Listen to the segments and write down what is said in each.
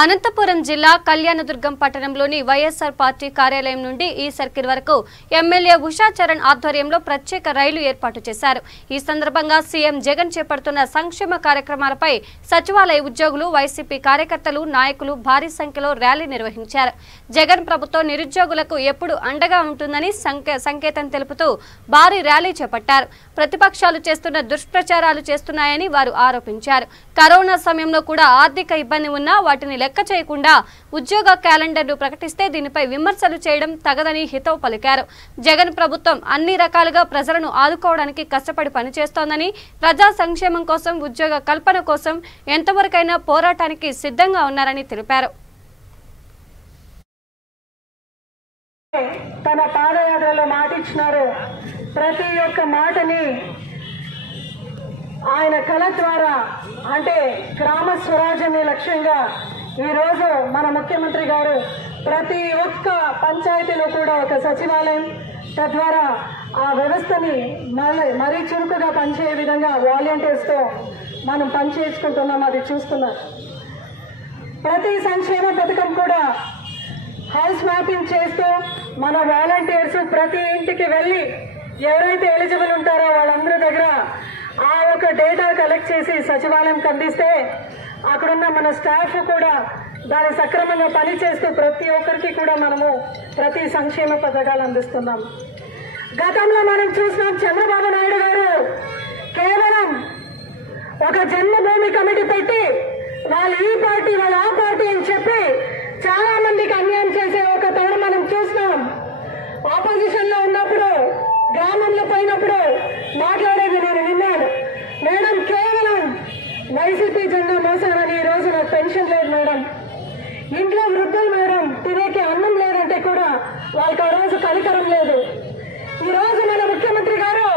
అనంతపురం జిల్లా కళ్యాణదుర్గం పట్టణంలోని వైఎస్ఆర్ పార్టీ కార్యాలయం నుండి ఈ సర్కిల్ వరకు ఎమ్మెల్యే ఉషా చరణ్ ఆధ్వర్యంలో ప్రత్యేక రైలు ఏర్పాటు చేశారు। ఈ సందర్భంగా సీఎం జగన్ చేపడుతున్న సంక్షేమ కార్యక్రమాలపై సచివాలయ ఉద్యోగులు, వైసీపీ కార్యకర్తలు, నాయకులు భారీ సంఖ్యలో ర్యాలీ నిర్వహించారు। జగన్ ప్రభుత్వం నిరుద్యోగులకు ఎప్పుడు అండగా ఉంటుందని సంకేతం తెలుపుతూ భారీ ర్యాలీ చేపట్టారు। ప్రతిపక్షాలు చేస్తున్న దుష్ప్రచారాలు చేస్తున్నాయని వారు ఆరోపించారు। కరోనా సమయంలో కూడా ఆర్థిక ఇబ్బంది ఉన్నా వాటిని లెక్క చేయకుండా ఉద్యోగ క్యాలెండర్ను ప్రకటిస్తే దీనిపై విమర్శలు చేయడం తగదని హితవు పలికారు। జగన్ ప్రభుత్వం అన్ని రకాలుగా ప్రజలను ఆదుకోవడానికి కష్టపడి పనిచేస్తోందని, ప్రజా సంక్షేమం కోసం, ఉద్యోగ కల్పన కోసం ఎంతవరకైనా పోరాటానికి సిద్ధంగా ఉన్నారని తెలిపారు। తన పాదయాత్రలో మాటిచ్చినారు, ప్రతి ఒక్క మాటని ఆయన కళ ద్వారా అంటే గ్రామ స్వరాజ్యాన్ని లక్ష్యంగా ఈరోజు మన ముఖ్యమంత్రి గారు ప్రతి ఒక్క పంచాయతీలో కూడా ఒక సచివాలయం, తద్వారా ఆ వ్యవస్థని మరీ చురుకుగా పనిచేయ విధంగా వాలంటీర్స్తో మనం పనిచేసుకుంటున్నాం, అది చూస్తున్నారు। ప్రతి సంక్షేమ పథకం కూడా హౌస్ మ్యాపింగ్ చేస్తూ మన వాలంటీర్స్ ప్రతి ఇంటికి వెళ్ళి ఎవరైతే ఎలిజిబుల్ ఉంటారో వాళ్ళందరి దగ్గర ఆ ఒక డేటా కలెక్ట్ చేసి సచివాలయంకి అందిస్తే అక్కడున్న మన స్టాఫ్ కూడా దాన్ని సక్రమంగా పనిచేస్తూ ప్రతి ఒక్కరికి కూడా మనము ప్రతి సంక్షేమ పథకాలు అందిస్తున్నాం। గతంలో మనం చూసినాం, చంద్రబాబు నాయుడు గారు కేవలం ఒక జన్మభూమి కమిటీ పెట్టి వాళ్ళు ఈ పార్టీ వాళ్ళు ఆ పార్టీ అని చెప్పి చాలా మందికి అన్యాయం చేసే ఒక తరుణం మనం చూసినాం। ఆపోజిషన్ లో ఉన్నప్పుడు గ్రామంలో పోయినప్పుడు మాట్లాడేది నేను విన్నాను, మేడం కేవలం వైసీపీ జెండా మోసానని ఈ రోజు నాకు పెన్షన్ లేదు మేడం, ఇంట్లో వృద్ధులు మేడం తినేకి అన్నం లేదంటే కూడా వాళ్ళకి ఆ రోజు కనికరం లేదు। ఈ రోజు మన ముఖ్యమంత్రి గారు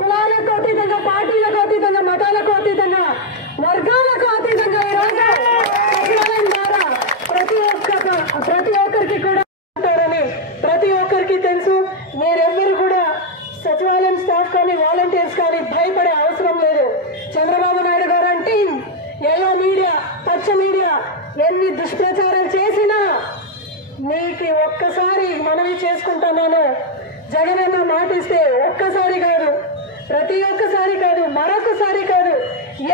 కులాలకు అతీతంగా, పార్టీలకు అతీతంగా, మతాలకు అతీతంగా, వర్గాలకు అతీతంగా ఈ రోజు సచివాలయం ద్వారా ప్రతి ఒక్కరికి కూడా ఉంటారని ప్రతి ఒక్కరికి తెలుసు। మీరెవ్వరు కూడా సచివాలయం స్టాఫ్ కానీ వాలంటీర్స్ కానీ భయపడే అవసరం లేదు। చంద్రబాబు నాయుడు గారు అంటే ఎల్లో మీడియా, పచ్చ మీడియా ఎన్ని దుష్ప్రచారాలు చేసినా నీకు ఒక్కసారి మనవి చేసుకుంటున్నాను, జగనన్న మాటిస్తే ఒక్కసారి కాదు, ప్రతి ఒక్కసారి కాదు, మరొకసారి కాదు,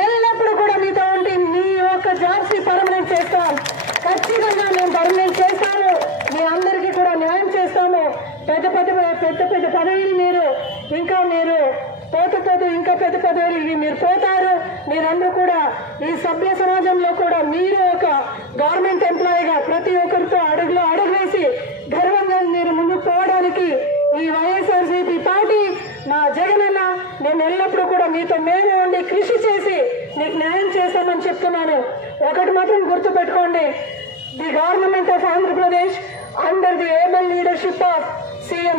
ఎల్లప్పుడూ కూడా మీతో ఉండి మీ యొక్క జాబ్స్ ని పర్మనెంట్ చేస్తాం, ఖచ్చితంగా మేము పర్మనెంట్ చేస్తాము, మీ అందరికీ కూడా న్యాయం చేస్తాము। పెద్ద పదవులు మీరు పోతూ ఇంకా పెద్ద పదవులు మీరు పోతారు। మీరందరూ కూడా ఈ సభ్య సమాజంలో కూడా మీరు ఒక గవర్నమెంట్ ఎంప్లాయీగా ప్రతి ఒక్కరితో అడుగులో అడుగు వేసి గర్వంగా మీరు ముందుకు పోవడానికి ఈ వైఎస్ఆర్సీపీ పార్టీ మా జగనన్న నేను ఎల్లప్పుడూ కూడా మీతో మేము ఉండి కృషి చేసి మీకు న్యాయం చేస్తామని చెప్తున్నాను। ఒకటి మాత్రం గుర్తుపెట్టుకోండి, the government of Andhra Pradesh under the able leadership of CM